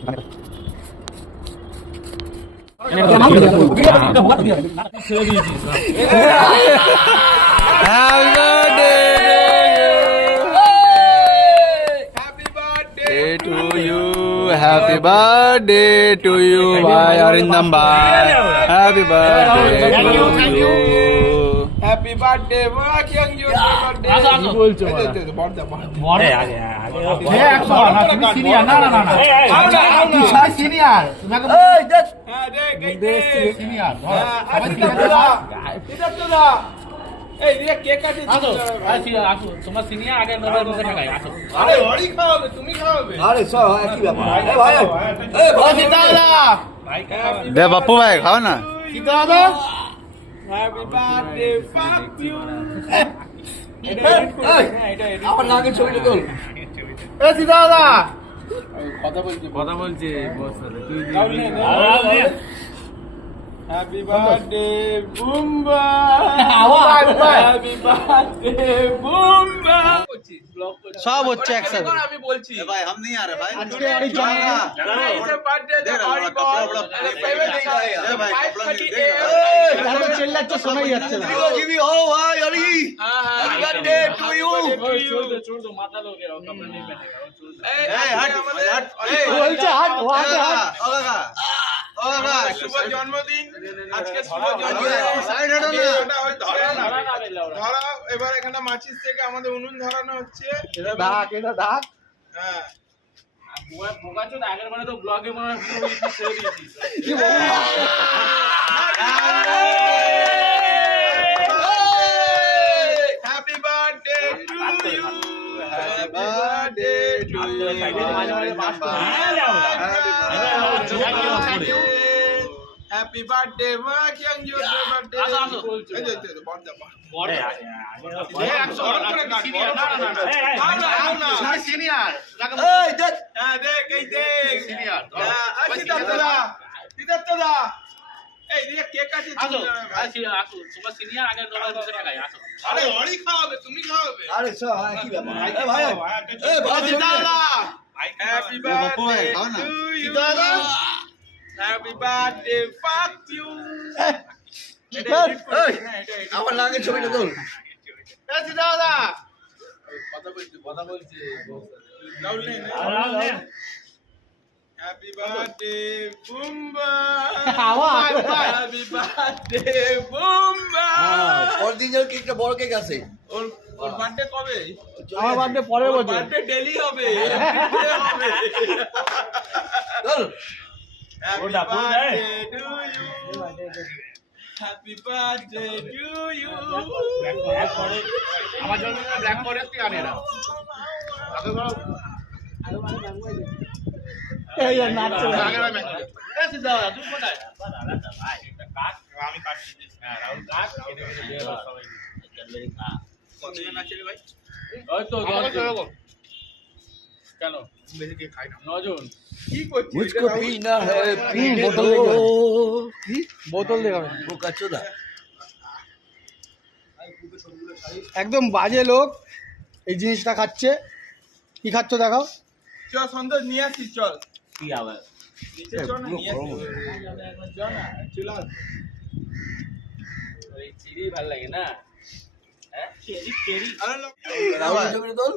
Happy birthday to you, bhai Arindam bhai. Happy birthday to you. Happy birthday, young you. কি বলছো বড় আগে তুমি সিনিয়র না না না না তুই সিনিয়র তোমাকে এই দেখ সিনিয়র এই রে কেক কাটি আসো আসো তোমার সিনিয়র আগে নজর টাকায় আসো আরে হরি খাওয়াবে তুমি খাওয়াবে আরে সব কি ব্যাপার এ ভাই এ ভাই দাদা ভাই দে বাপ্পু ভাই খাও না। কি দাদা হ্যাপি বার্থডে ফাক ইউ আমার নাকে ছবিটা তোল এ দাদা কথা বলছি বস তুই হ্যাপি বার্থডে বুম্বা আওয়াজ হ্যাপি বার্থডে বুম্বা সব হচ্ছে একসাথে। আমি বলছি ভাই हम नहीं आ रहे भाई। আজকে অরি জানা বার্থডে দে অরি বল এত চিল্লাচ্ছ শোনাই যাচ্ছে না give you oh भाई Ali happy birthday to you छोड़ दो माता लोग कपड़ा नहीं पहनेगा এই হট হট বলছে হাট ওয়াকে হাট শুভ জন্মদিন আজকে শুভ জন্মদিন সাইড হটো না ধরা এবার এখানে মাচিস থেকে আমাদের উনুন ধরানো হচ্ছে ডাক এটা ডাক হ্যাঁ বোকাচো আগের মানে তো ব্লগে মনে ছেড়ে দিয়েছিস কি happy birthday to you happy birthday to you happy birthday মাক ইয়াং ইউ বার্থডে এই যে বড় বড় এই 100 করে কাট না না না সিনিয়র এই দেখ হ্যাঁ দেখ এই দেখ সিনিয়র সিদ্ধার্থদা এই দিয়ে কেক কাটি আসো আসো তোমার সিনিয়র আগে নজর টাকায় আসো আরে হরি খাওয়াবে তুমি খাওয়াবে আরে সব কি ব্যাপার এ ভাই এ ভাই দাদা হ্যাপি বাপ্পু ভাই বার্থডে খাও না। টু ইউ হ্যাপি বার্থডে ফাক ইউ আমার নাকে ছবিটা তোল এই দাদা কথা বলছি লাউলে হ্যাপি বার্থডে বুম্বা আওয়াজ হ্যাপি বার্থডে বুম্বা পরের দিন যেন কেকটা বড় কেক আছে ওর বার্থডে কবে আমার বার্থডে পরের বছর বার্থডে ডেলি হবে চল ওটা birthday to you happy birthday to you আমার জন্য ব্ল্যাক করে তুই আনে না আগে বড় এই নাচছে এই সিধা তুই কোথায় ভাই একটা কাট আমি কাটছি হ্যাঁ রাহুল কাট এটা দিয়ে সবাই চলে খা কতজন আছে রে ভাই ওই তো 10 জন কেন বেশি কে খাই না 9 জন কি করছিস मुझको पीना है पीने बोतल दो বোতল দেখাবে বোকা চোদা একদম বাজে লোক এই জিনিসটা খাচ্ছে কি খাচ্ছ দেখাও চল সন্তোষ নিয়ে আসিস চল কি আবার নিচে চল না নিয়ে আসিস চল না চল ওই চিড়ি ভালো লাগে না হ্যাঁ চিড়ি চিড়ি আরে লোক রাহুল ছবিটা তোল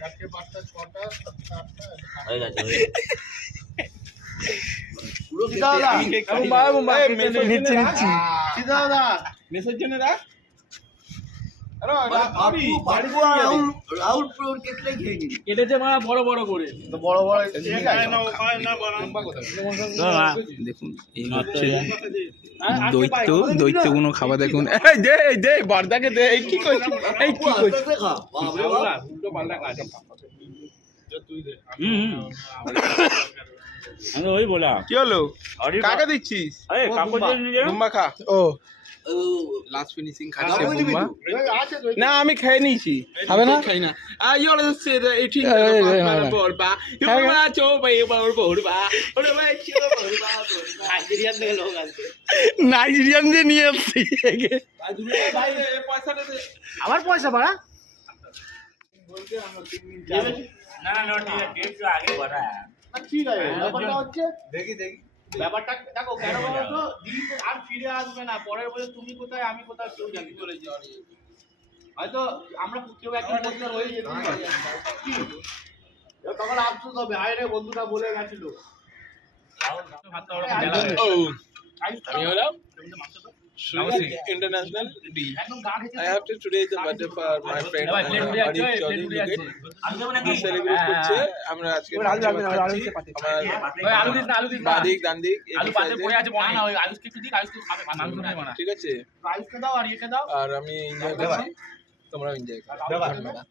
চারটে পাঁচটা ছটা সাতটা আটটা হয়ে গেছে পুরো দাদা নিচ্ছি নিচ্ছি দাদা মেসেজ জন্য রাখ আরে রাহুল পুরো কেকটাই খেয়ে নিবি কেটেছে মা বড় বড় করে তো বড় বড় দেখুন এই হচ্ছে দৈত্যগুলো খাবার দেখুন। দে দে বর্দাকে দে এই কি করছিস এই কি করছিস খা বাবা উল্টো পাল্টা কাজ তুই দে আমি ওই বলা কি হলো কাকে দিচ্ছিস আরে কাপড় দিয়ে বুম্বা খা ও লাস্ট ফিনিশিং খাচ্ছে বুম্বা। না আমি খেয়ে নিয়েছি খাবে না খাই না io lo sede e ti borba io ma cho bai borba ওরে ভাই কি borba নাইজেরিয়ান থেকে লোক আসবে নাইজেরিয়ান দিয়ে নিয়ে আসছি ভাই পয়সাটা দে আবার পয়সা বাড়া বলতে আমরা 3 দিন না না ঠিক আছে ডেট তো আগে बढ़ा है ঠিক আছে ব্যাপারটা হচ্ছে ব্যাপারটা দেখো কেন বলো তো দিদি আর ফিরে আসবে না পরের বছর তুমি কোথায় আমি কোথায় কেউ জানি চলেছি হয়তো আমরা কেউ একদিন বন্ধু হয়ে যেতে পারি কি তখন আফসোস হবে আয় রে বন্ধুটা বলে গেছিল আমি হলাম international D. I have to today the birthday for my friend Arif Chaudhary. Celebrate করছে আমরা আজকে বাদিক দান্দিক ঠিক আছে আর আমি এনজয় করছি তোমরাও এনজয় করো ধন্যবাদ